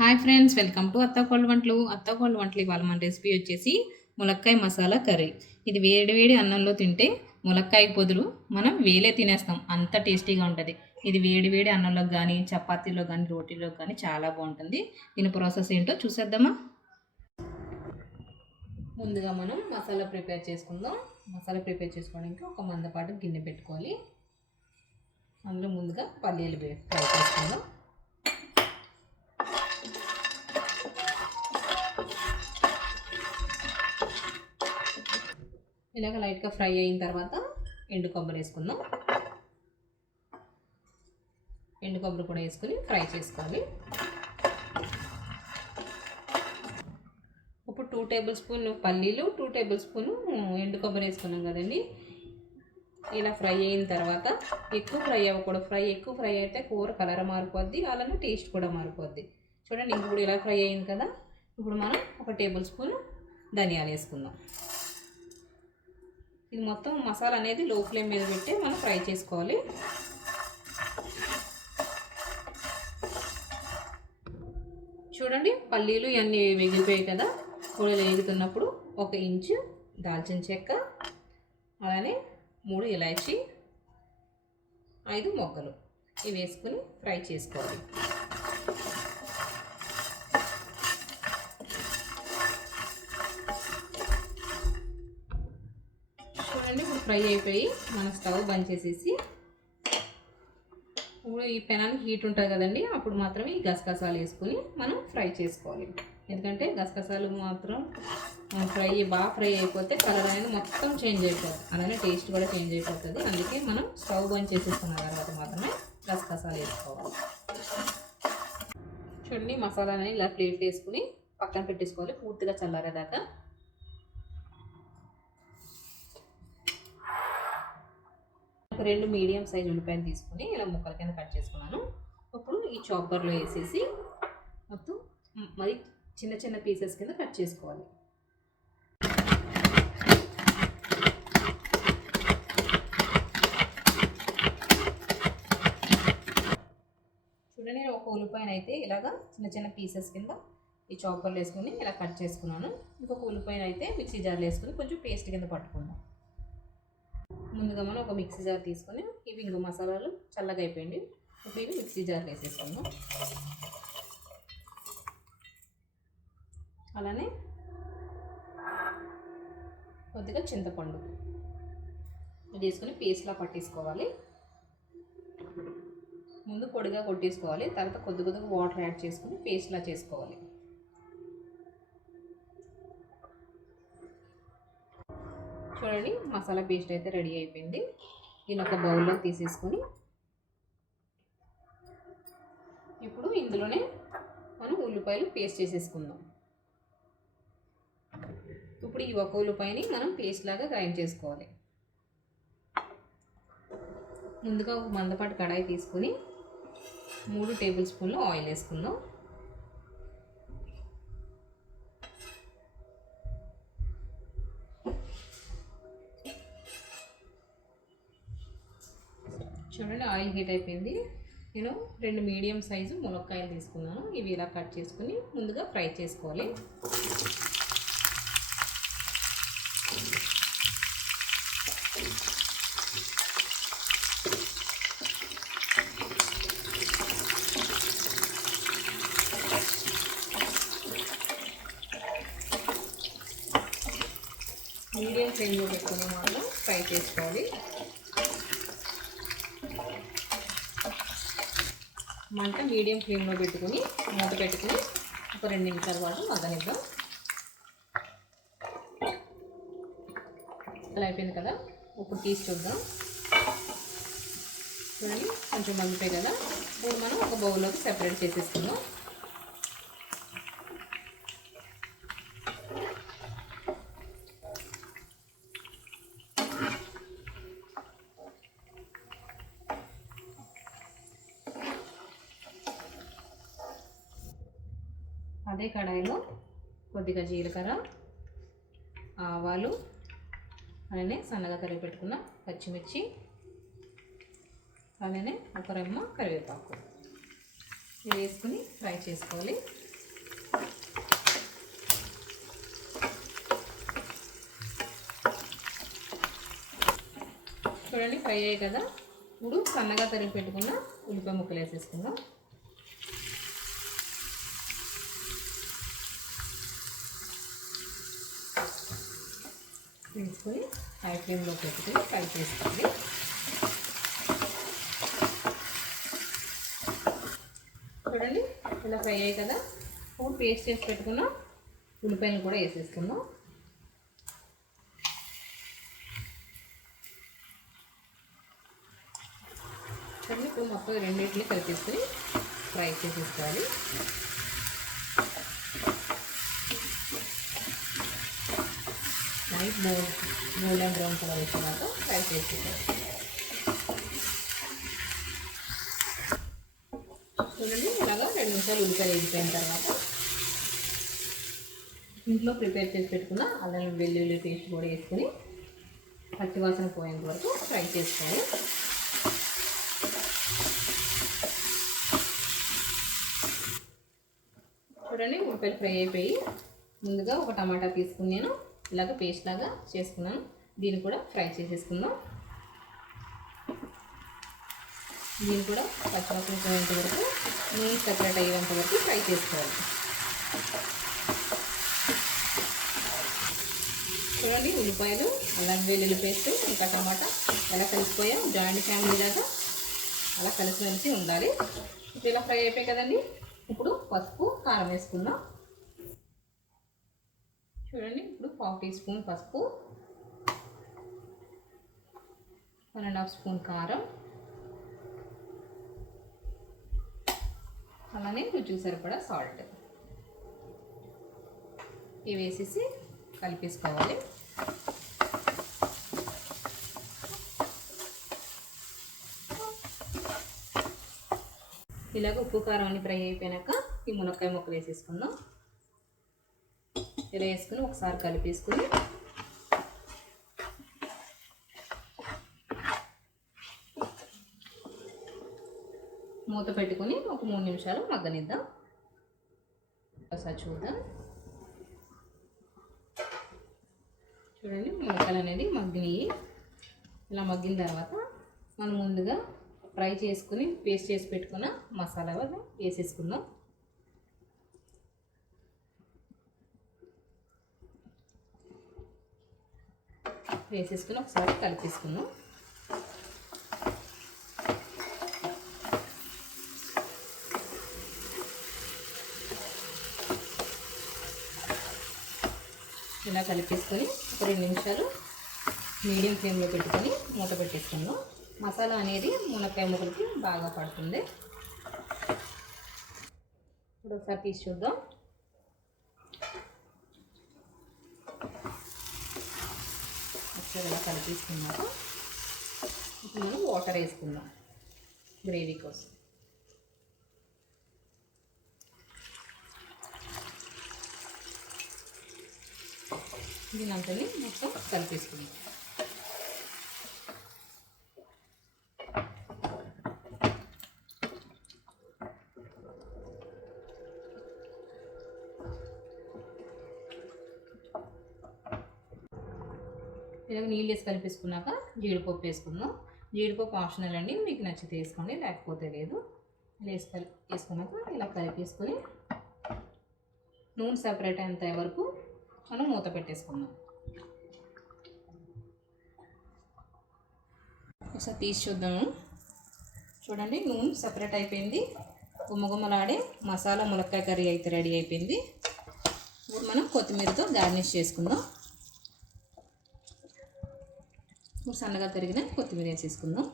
Hi friends, welcome to అత్తకోళ్ళ వంటలు. అత్తకోళ్ళ వంటలు ఇవాళ మన రెసిపీ వచ్చేసి ములక్కాయ మసాలా కర్రీ. ఇది వేడి వేడి అన్నంలో తింటే ములక్కాయ పొదులు మనం వేలే తినేస్తాం, అంత టేస్టీగా ఉంటుంది. ఇది వేడి వేడి అన్నంలోకి కానీ, చపాతీలో కానీ, రోటీలో కానీ చాలా బాగుంటుంది. దీని ప్రాసెస్ ఏంటో చూసేద్దామా. ముందుగా మనం మసాలా ప్రిపేర్ చేసుకుందాం. మసాలా ప్రిపేర్ చేసుకోవడానికి ఒక మందపాటు గిన్నె పెట్టుకోవాలి. అందులో ముందుగా పల్లీలు ఫ్రై చేసుకుందాం. ఇలాగ లైట్గా ఫ్రై అయిన తర్వాత ఎండు కొబ్బరి వేసుకుందాం. ఎండు కొబ్బరి కూడా వేసుకుని ఫ్రై చేసుకోవాలి. ఇప్పుడు 2 టేబుల్ స్పూన్ పల్లీలు, 2 టేబుల్ స్పూన్ ఎండు కొబ్బరి వేసుకున్నాం కదండి. ఇలా ఫ్రై అయిన తర్వాత ఎక్కువ ఫ్రై అవ్వకూడదు. ఎక్కువ ఫ్రై అయితే కూర కలర్ మారిపోద్ది, అలానే టేస్ట్ కూడా మారిపోద్ది. చూడండి, ఇప్పుడు ఇలా ఫ్రై అయింది కదా. ఇప్పుడు మనం 1 టేబుల్ స్పూన్ ధనియాలు వేసుకుందాం. ఇది మొత్తం మసాలా అనేది లో ఫ్లేమ్ మీద పెట్టి మనం ఫ్రై చేసుకోవాలి. చూడండి, పల్లీలు ఇవన్నీ వేగిపోయాయి కదా. కూడా వేగుతున్నప్పుడు 1 ఇంచు దాల్చిన చెక్క, అలానే 3 ఇలాచీ, 5 మొగ్గలు ఇవి వేసుకుని ఫ్రై చేసుకోవాలి. ఇప్పుడు ఫ్రై అయిపోయి మనం స్టవ్ బంద్ చేసేసి, ఇప్పుడు ఈ పెనానికి హీట్ ఉంటుంది కదండి, అప్పుడు మాత్రమే ఈ గసగసాలు వేసుకుని మనం ఫ్రై చేసుకోవాలి. ఎందుకంటే గసగసాలు మాత్రం బాగా ఫ్రై అయిపోతే కలర్ అనేది మొత్తం చేంజ్ అయిపోతుంది, అలానే టేస్ట్ కూడా చేంజ్ అయిపోతుంది. అందుకే మనం స్టవ్ బంద్ చేసేసుకున్న తర్వాత మాత్రమే గసగసాలు వేసుకోవాలి. చూడండి, మసాలా అనేది ఇలా ప్లేట్ వేసుకుని పక్కన పెట్టేసుకోవాలి పూర్తిగా చల్లారేదాకా. ఒక 2 మీడియం సైజ్ ఉల్లిపాయలు తీసుకుని ఇలా ముక్కల కింద కట్ చేసుకున్నాను. ఇప్పుడు ఈ చాపర్లో వేసేసి మొత్తం మరి చిన్న చిన్న పీసెస్ కింద కట్ చేసుకోవాలి. చూడండి, ఒక ఉల్లిపాయను అయితే ఇలాగా చిన్న చిన్న పీసెస్ కింద ఈ చాపర్లో వేసుకుని ఇలా కట్ చేసుకున్నాను. ఇంకొక ఉల్లిపాయను అయితే మిక్సీ జార్లో వేసుకుని కొంచెం పేస్ట్ కింద పట్టుకుందాం. ముందుగా మనం ఒక మిక్సీ జార్ తీసుకొని ఇవి ఇంకో మసాలాలు చల్లగా అయిపోయింది. ఇప్పుడు ఇవి మిక్సీ జార్లో వేసేసుకుందాం. అలానే కొద్దిగా చింతపండు ఇది వేసుకొని పేస్ట్లా పట్టేసుకోవాలి. ముందు పొడిగా కొట్టేసుకోవాలి, తర్వాత కొద్ది కొద్దిగా వాటర్ యాడ్ చేసుకుని పేస్ట్లా చేసుకోవాలి. చూడండి, మసాలా పేస్ట్ అయితే రెడీ అయిపోయింది. దీని ఒక బౌల్లో తీసేసుకొని ఇప్పుడు ఇందులోనే మనం ఉల్లిపాయలు పేస్ట్ చేసేసుకుందాం. ఇప్పుడు ఈ ఒక ఉల్లిపాయని మనం పేస్ట్ లాగా గ్రైండ్ చేసుకోవాలి. ముందుగా ఒక మందపాటి కడాయి తీసుకొని 3 టేబుల్ స్పూన్లు ఆయిల్ వేసుకుందాం. చూడండి, ఆయిల్ హీట్ అయిపోయింది. నేను 2 మీడియం సైజు ములక్కాయలు తీసుకున్నాను. ఇవి ఇలా కట్ చేసుకుని ముందుగా ఫ్రై చేసుకోవాలి. మీడియం ఫ్లేమ్లో పెట్టుకునే వాళ్ళు ఫ్రై చేసుకోవాలి. మంట మీడియం ఫ్లేమ్లో పెట్టుకుని మూత పెట్టుకుని ఒక 2 నిమిషాల పాటు మగ్గనిద్దాం. ఇలా అయిపోయింది కదా. ఇప్పుడు తీసి చూద్దాం. చూడండి, కొంచెం మగ్గిపోయి కదా. ఇప్పుడు మనం ఒక బౌల్లోకి సెపరేట్ చేసేసుకుందాం. అదే కడాయిలో కొద్దిగా జీలకర్ర, ఆవాలు, అలానే సన్నగా తరిగి పెట్టుకున్న పచ్చిమిర్చి, అలానే ఒక రెమ్మ కరివేపాకు ఇవి వేసుకుని ఫ్రై చేసుకోవాలి. చూడండి ఫ్రై అయ్యాయి కదా. ఇప్పుడు సన్నగా తరిగి పెట్టుకున్న ఉల్లిపాయ ముక్కలు వేసేసుకుందాం. వేసుకొని హై ఫ్లేమ్లో పెట్టుకుని ఫ్రై చేసుకోండి. చూడండి ఇలా ఫ్రై అయ్యాయి కదా. ఇప్పుడు పేస్ట్ చేసి పెట్టుకున్న ఉల్లిపాయలు కూడా వేసేసుకుందాం. చూడండి ఇప్పుడు మొత్తం రెండింటిని కలిపేసుకొని ఫ్రై చేసేసుకోవాలి. నైట్ గోల్డెన్ బ్రౌన్ కలర్ వచ్చేదాకా ఫ్రై చేసేసుకోవాలి. చూడండి ఇలాగా 2 నిమిషాలు ఉల్లిపాయలు వేగిపోయిన తర్వాత ఇంట్లో ప్రిపేర్ చేసి పెట్టుకున్న అల్లం వెల్లుల్లి పేస్ట్ కూడా వేసుకొని పచ్చివాసన పోయేంత వరకు ఫ్రై చేసుకోవాలి. చూడండి ఉల్లిపాయలు ఫ్రై అయిపోయి ముందుగా ఒక టమాటా తీసుకుని నేను ఇలాగ పేస్ట్ లాగా చేసుకున్నాను. దీన్ని కూడా ఫ్రై చేసేసుకుందాం. దీన్ని కూడా పచ్చివాసన పోయేంత వరకు నూనె సెపరేట్ అయ్యేంత వరకు ఫ్రై చేసుకోవాలి. చూడండి ఉల్లిపాయలు అల్లం వెల్లుల్లి పేస్ట్ ఇంకా టమాటా ఎలా కలిసిపోయాం. జాయింట్ ఫ్యామిలీ లాగా అలా కలిసి ఉండాలి. ఇప్పుడు ఇలా ఫ్రై అయిపోయాయి కదండి. ఇప్పుడు పసుపు కారం వేసుకుందాం. చూడండి ఇప్పుడు 1/2 టీ స్పూన్ పసుపు, 1.5 స్పూన్ కారం, అలానే రుచికి సరిపడా సాల్ట్ ఇవి వేసేసి కలిపేసుకోవాలి. ఇలాగ ఉప్పు కారం అన్ని ఫ్రై అయిపోయాక ఈ మునక్కాయ ముక్కలు వేసేసుకుందాం. ఇలా వేసుకుని ఒకసారి కలిపేసుకుని మూత పెట్టుకుని ఒక 3 నిమిషాలు మగ్గనిద్దాం. ఒకసారి చూద్దాం. చూడండి మునక్కాయలు అనేది మగ్గినాయి. ఇలా మగ్గిన తర్వాత మనం ముందుగా ఫ్రై చేసుకుని పేస్ట్ చేసి పెట్టుకున్న మసాలా వేసేసుకుందాం. వేసేసుకుని ఒకసారి కలిపేసుకుందాం. ఇలా కలిపేసుకొని ఒక 2 నిమిషాలు మీడియం ఫ్లేమ్లో పెట్టుకొని మూత పెట్టేసుకుందాం. మసాలా అనేది మునక్కాయ ముక్కలకి బాగా పడుతుంది. ఇప్పుడు ఒకసారి తీసి చూద్దాం. ఒకసారి ఇలా కలిపేసుకున్నాక ఇప్పుడు మనం వాటర్ వేసుకుందాం గ్రేవీ కోసం. దీని అంతని మొత్తం కలిపేసుకుందాం. ఇలాగ నీళ్ళు వేసి కలిపేసుకున్నాక జీడిపప్పు వేసుకుందాం. జీడిపప్పు ఆప్షనల్ అండి, మీకు నచ్చితే వేసుకోండి లేకపోతే లేదు. ఇలా వేసుకున్నాక ఇలా కలిపేసుకొని నూనె సపరేట్ అయ్యేంత వరకు మనం మూత పెట్టేసుకుందాం. ఒకసారి తీసి చూద్దాము. చూడండి నూనె సపరేట్ అయిపోయింది. గుమ్మగుమ్మలాడే మసాలా ములక్కాయ కర్రీ అయితే రెడీ అయిపోయింది. ఇప్పుడు మనం కొత్తిమీరతో గార్నిష్ చేసుకుందాం. సన్నగా తరిగిన కొత్తిమీర వేసేసుకుందాం.